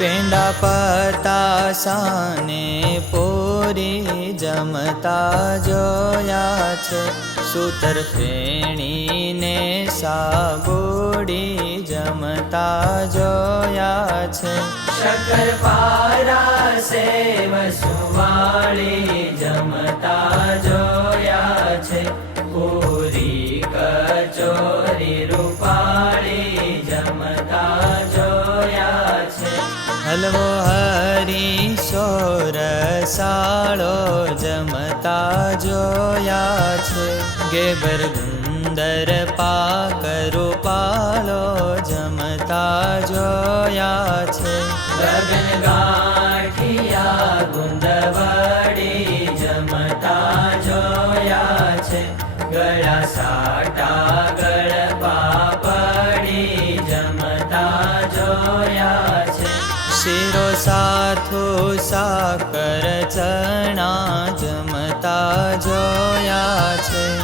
પેંડા પતાસાને પોરી જમતા જોયા છે. સૂતર ફેણીને સાગોડી જમતા જોયા છે. શક્કર પારા સેવ સુવાળી જમતા જોયા છે. પૂરી કચોરી રૂપાળી જમતા હલવો હરી સોર સાળો જમતા જોયા છે. ગેબર ગુંદર પાક રૂપાળો જમતા જોયા છે. ગગન ગાંઠિયા ગુંદવડી જમતા જોયા છે. ગળા સાટા શિરો સાથુ સાકર ચણા જમતા જોયા છે.